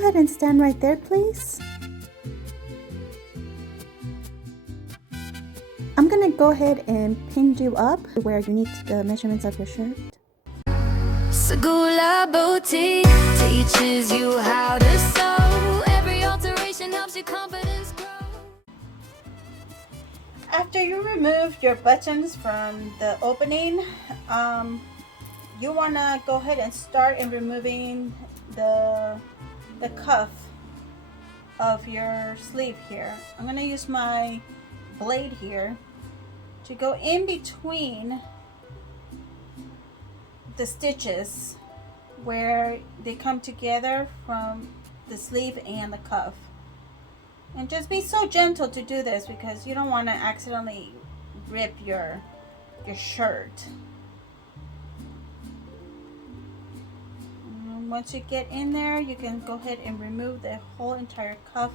ahead and stand right there, please? I'm gonna go ahead and pin you up where you need the measurements of your shirt. Segula Boutique teaches you how to sew. Every alteration helps your confidence grow. After you remove your buttons from the opening, you want to go ahead and start in removing the cuff of your sleeve here. I'm going to use my blade here to go in between the stitches where they come together from the sleeve and the cuff. And just be so gentle to do this because you don't want to accidentally rip your shirt. And once you get in there, you can go ahead and remove the whole entire cuff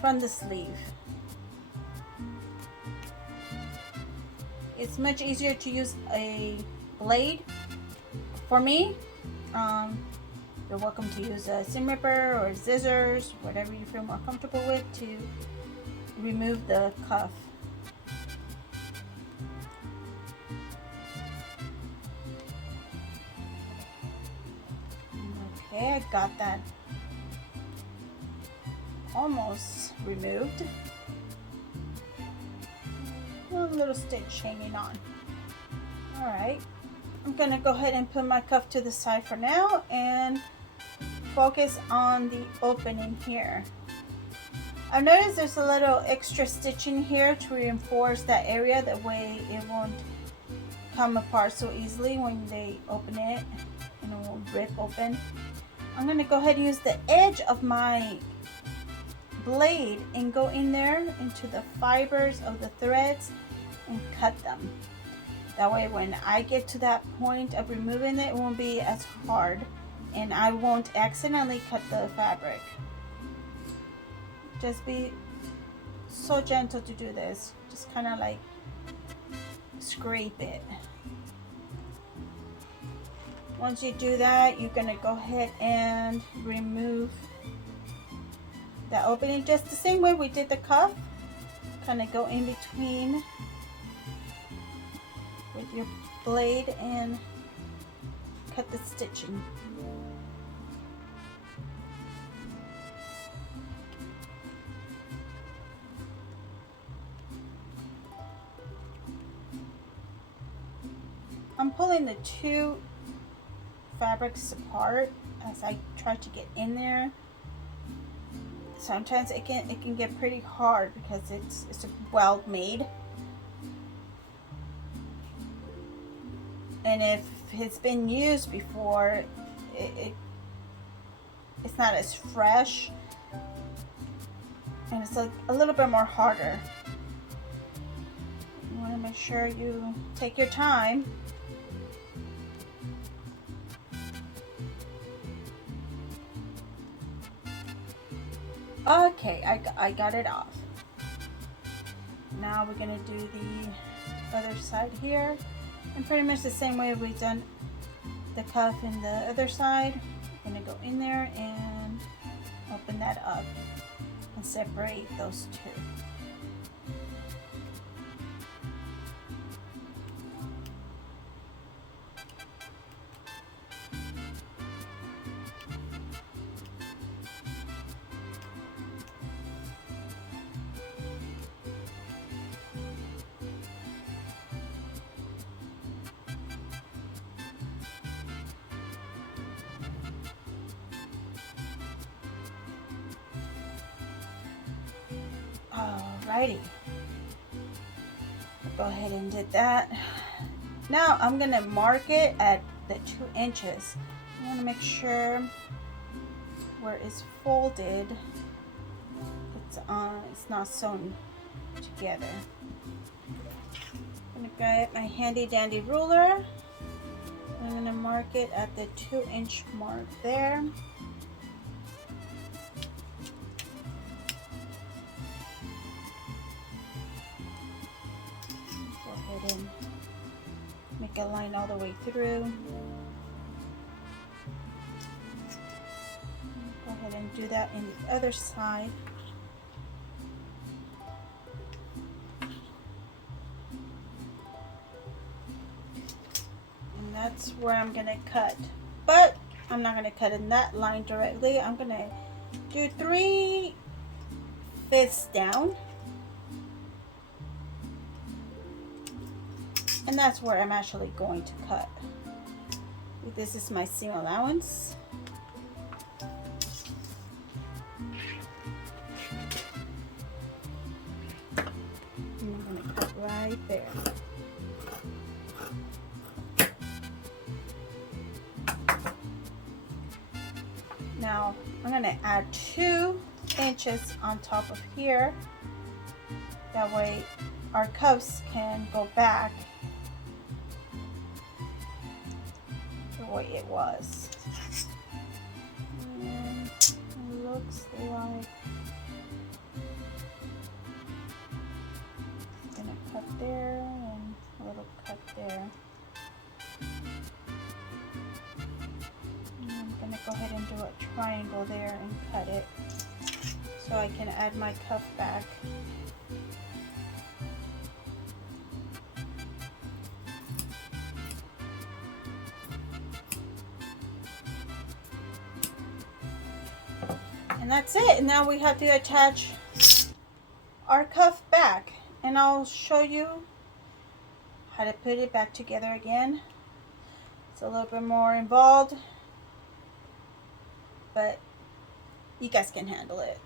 from the sleeve. It's much easier to use a blade. For me, you're welcome to use a seam ripper or scissors, whatever you feel more comfortable with, to remove the cuff. Okay, I got that almost removed. A little stitch hanging on. Alright, I'm gonna go ahead and put my cuff to the side for now and focus on the opening here. I've noticed there's a little extra stitching here to reinforce that area, that way it won't come apart so easily when they open it and it won't rip open. I'm gonna go ahead and use the edge of my blade and go in there into the fibers of the threads and cut them. That way when I get to that point of removing it, it won't be as hard and I won't accidentally cut the fabric. Just be so gentle to do this. Just kind of like scrape it. Once you do that, you're gonna go ahead and remove that opening just the same way we did the cuff. Kind of go in between with your blade and cut the stitching. I'm pulling the two fabrics apart as I try to get in there. Sometimes it can get pretty hard because it's well made. And if it's been used before, it's not as fresh and it's a little bit more harder. You want to make sure you take your time. Okay, I got it off. Now we're gonna do the other side here, and pretty much the same way we've done the cuff in the other side. I'm gonna go in there and open that up and separate those two. Alrighty, go ahead and did that. Now I'm gonna mark it at the 2 inches. I want to make sure where it's folded, it's not sewn together. I'm gonna get my handy dandy ruler. I'm gonna mark it at the 2-inch mark there. And make a line all the way through. Go do that in the other side. And that's where I'm gonna cut. But I'm not gonna cut in that line directly. I'm gonna do 3/5 down. And that's where I'm actually going to cut. This is my seam allowance. And I'm going to cut right there. Now I'm going to add 2 inches on top of here. That way our cuffs can go back the way it was. And it looks like I'm gonna cut there and a little cut there. And I'm gonna go ahead and do a triangle there and cut it so I can add my cuff back. And that's it. And now we have to attach our cuff back, and I'll show you how to put it back together again. It's a little bit more involved, but you guys can handle it.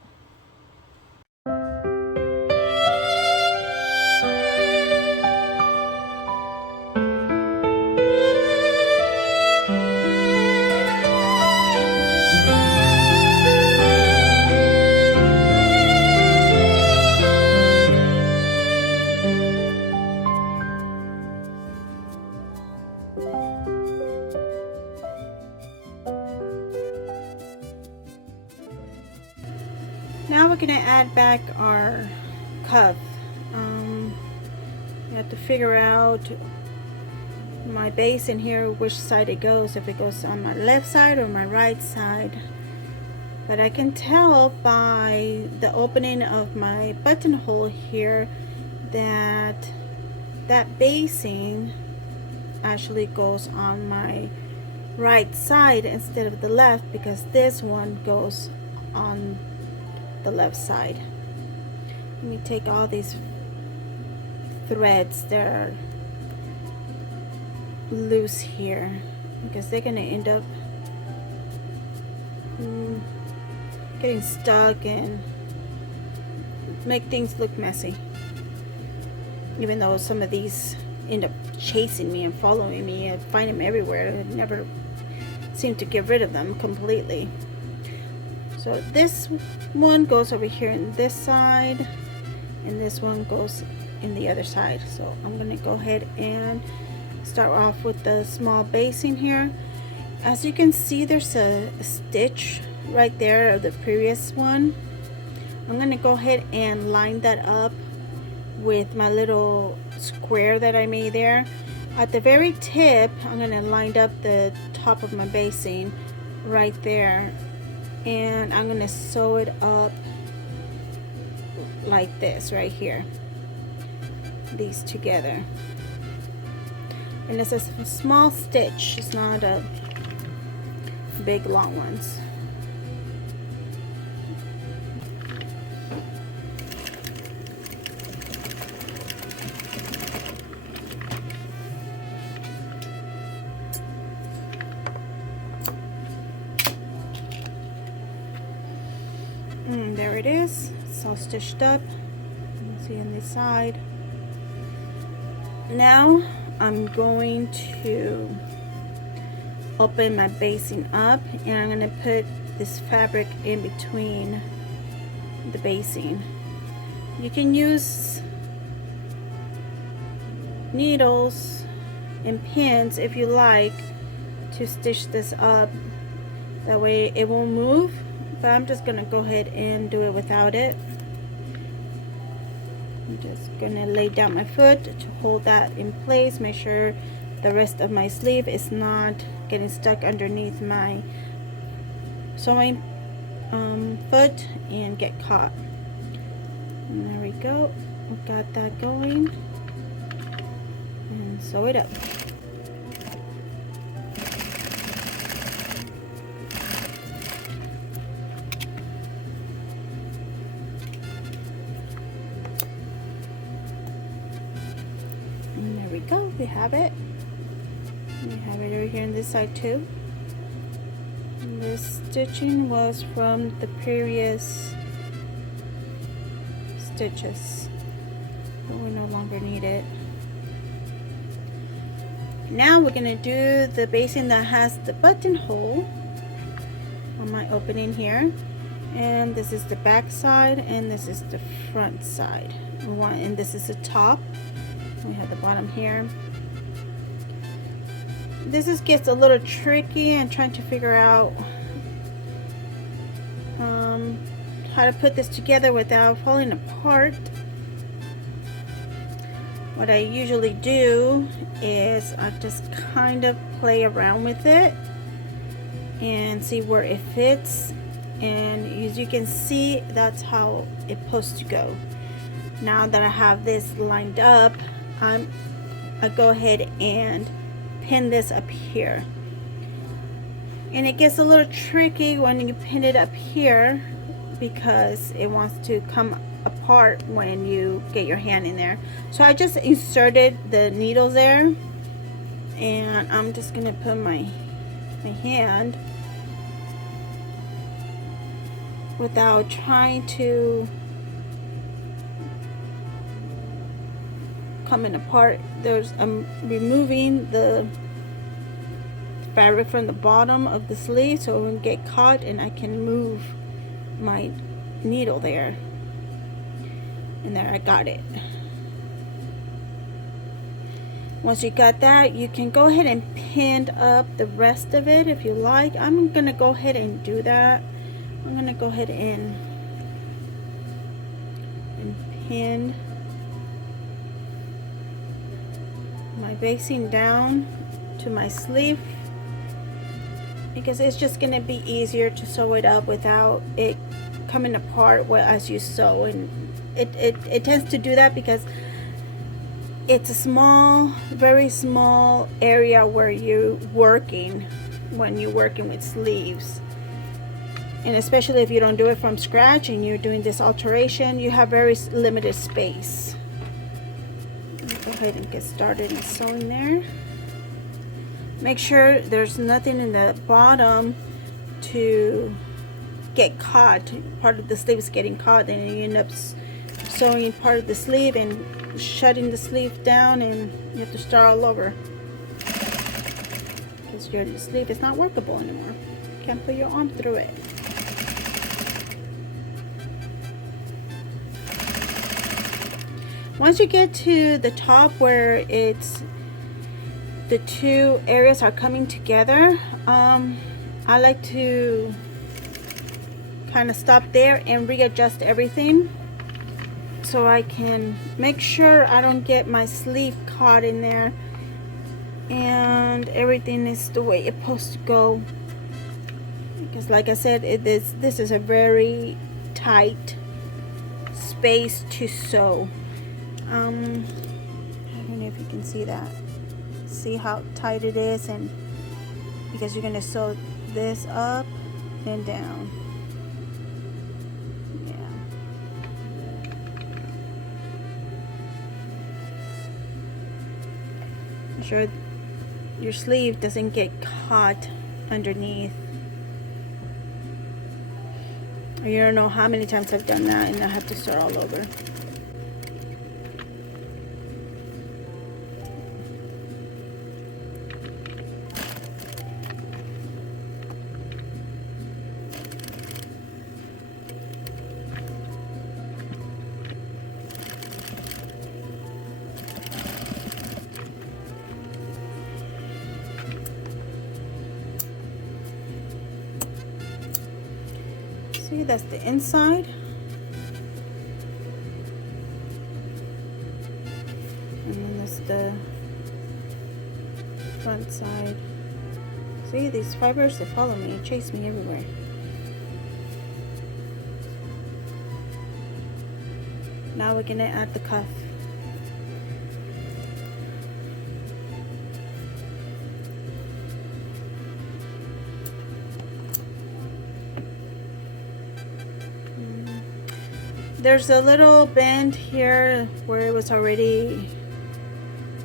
Now we're going to add back our cuff. You have to figure out my base in here, which side it goes, if it goes on my left side or my right side. But I can tell by the opening of my buttonhole here that that basing actually goes on my right side instead of the left, because this one goes on the left side. Let me take all these threads that are loose here, because they're gonna end up getting stuck and make things look messy, even though some of these end up chasing me and following me. I find them everywhere. I never seem to get rid of them completely. So this one goes over here in this side, and this one goes in the other side. So I'm going to go ahead and start off with the small basing here. As you can see, there's a stitch right there of the previous one. I'm going to go ahead and line that up with my little square that I made there. At the very tip, I'm going to line up the top of my basing right there, and I'm going to sew it up like this right here, these together. And it's a small stitch, it's not a big long ones. There it is. It's all stitched up. You can see on this side. Now I'm going to open my basing up, and I'm going to put this fabric in between the basing. You can use needles and pins if you like to stitch this up. That way it won't move. But I'm just gonna go ahead and do it without it. I'm just gonna lay down my foot to hold that in place. Make sure the rest of my sleeve is not getting stuck underneath my sewing foot and get caught. And there we go. We got that going. And sew it up. And there we go. We have it. We have it over here on this side too. And this stitching was from the previous stitches, but we no longer need it. Now we're gonna do the basting that has the buttonhole on my opening here, and this is the back side and this is the front side. And this is the top. We have the bottom here. This gets a little tricky and trying to figure out how to put this together without falling apart. What I usually do is I just kind of play around with it and see where it fits, and as you can see, that's how it's supposed to go. Now that I have this lined up, I go ahead and pin this up here, and it gets a little tricky when you pin it up here because it wants to come apart when you get your hand in there. So I just inserted the needle there, and I'm just gonna put my hand without trying to coming apart. I'm removing the fabric from the bottom of the sleeve so it won't get caught, and I can move my needle there. And there, I got it. Once you got that, you can go ahead and pin up the rest of it if you like. I'm gonna go ahead and do that. I'm gonna go ahead and pin my basting down to my sleeve, because it's just gonna be easier to sew it up without it coming apart as you sew. And it tends to do that because it's a small, very small area where you're working when you're working with sleeves, and especially if you don't do it from scratch and you're doing this alteration, you have very limited space. Go ahead and get started in sewing there. Make sure there's nothing in the bottom to get caught. Part of the sleeve is getting caught, and you end up sewing part of the sleeve and shutting the sleeve down, and you have to start all over because your sleeve is not workable anymore. You can't put your arm through it. Once you get to the top where it's the two areas are coming together, I like to kind of stop there and readjust everything so I can make sure I don't get my sleeve caught in there and everything is the way it's supposed to go, because like I said, this is a very tight space to sew. I don't know if you can see that. See how tight it is, and because you're gonna sew this up and down. Yeah. Sure your sleeve doesn't get caught underneath. You don't know how many times I've done that and I have to start all over. See, that's the inside. And then that's the front side. See, these fibers, they follow me and chase me everywhere. Now we're gonna add the cuff. There's a little band here where it was already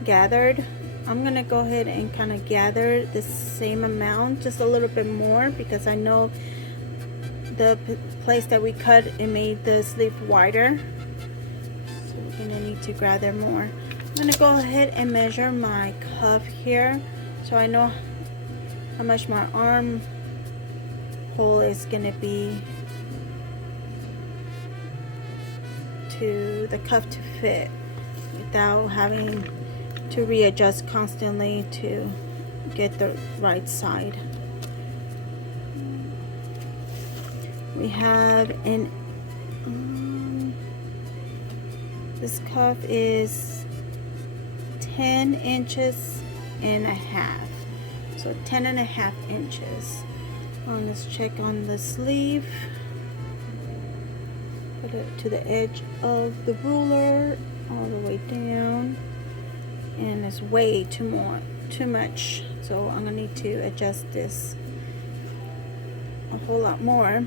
gathered. I'm gonna go ahead and kind of gather the same amount, just a little bit more, because I know the place that we cut, it made the sleeve wider, so we're gonna need to gather more. I'm gonna go ahead and measure my cuff here so I know how much my arm hole is gonna be to the cuff to fit without having to readjust constantly to get the right side. We have an this cuff is 10 inches and a half, so 10.5 inches. Let's check on the sleeve. Put it to the edge of the ruler all the way down, and it's way too much, so I'm gonna need to adjust this a whole lot more.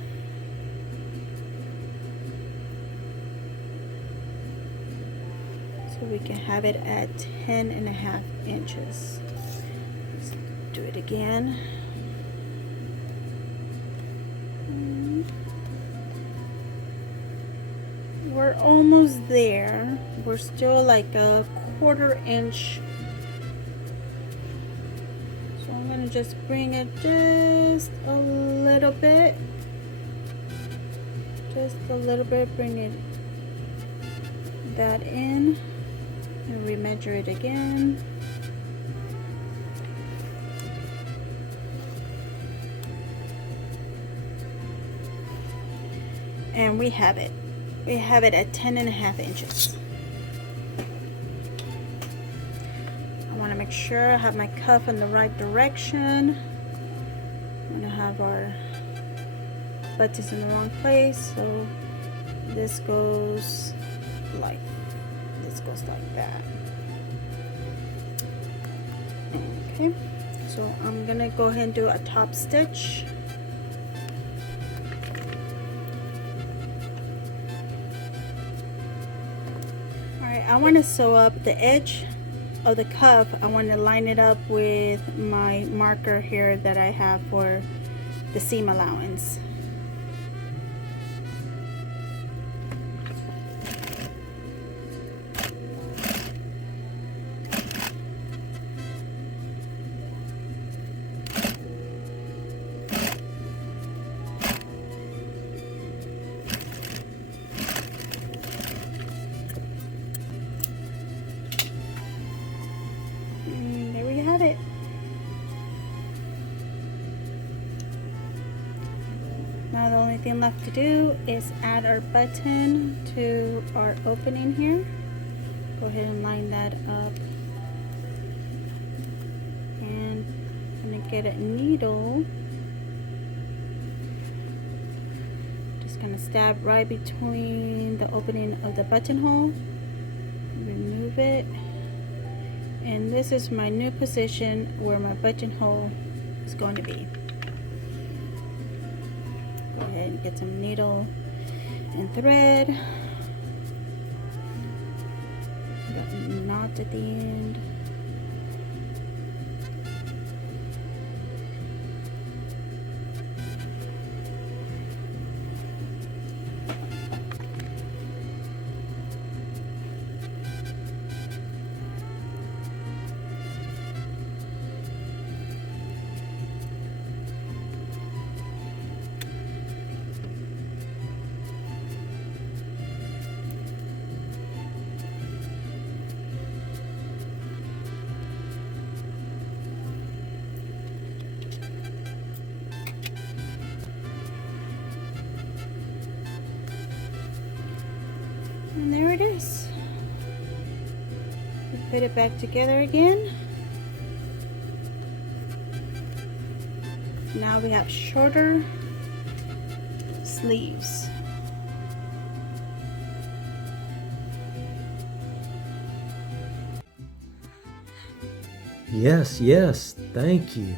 So we can have it at 10.5 inches. Let's do it again. We're almost there. We're still like a 1/4 inch. So I'm gonna just bring it just a little bit. Just a little bit, bring it that in. And remeasure it again. And we have it. We have it at 10.5 inches. I want to make sure I have my cuff in the right direction. I'm going to have our buttons in the wrong place, so this goes like that. Okay, so I'm gonna go ahead and do a top stitch. Alright, I want to sew up the edge of the cuff. I want to line it up with my marker here that I have for the seam allowance. Now the only thing left to do is add our button to our opening here. Go ahead and line that up. And I'm gonna get a needle. Just gonna stab right between the opening of the buttonhole. Remove it. And this is my new position where my buttonhole is going to be. Go ahead and get some needle and thread. Got a knot at the end. And there it is. We put it back together again. Now we have shorter sleeves. Yes, yes, thank you.